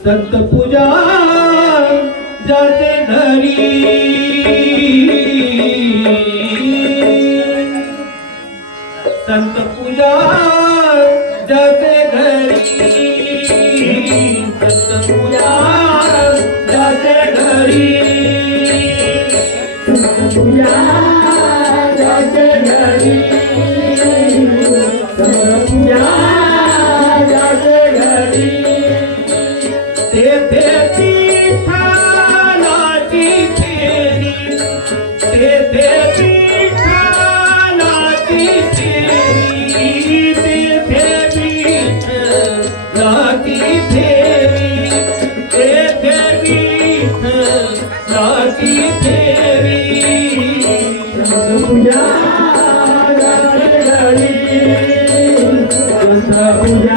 संत पूजा जाते घरी। संत पूजा जाते घरी। संत पूजा जाते घरी। संत पूजा जाते घरी।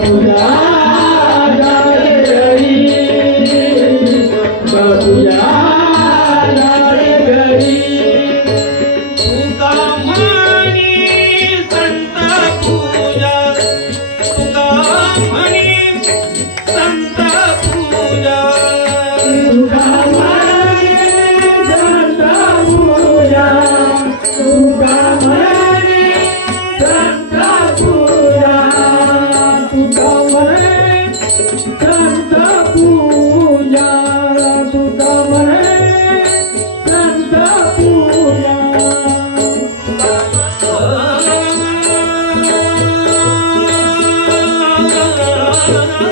Buddha. Oh,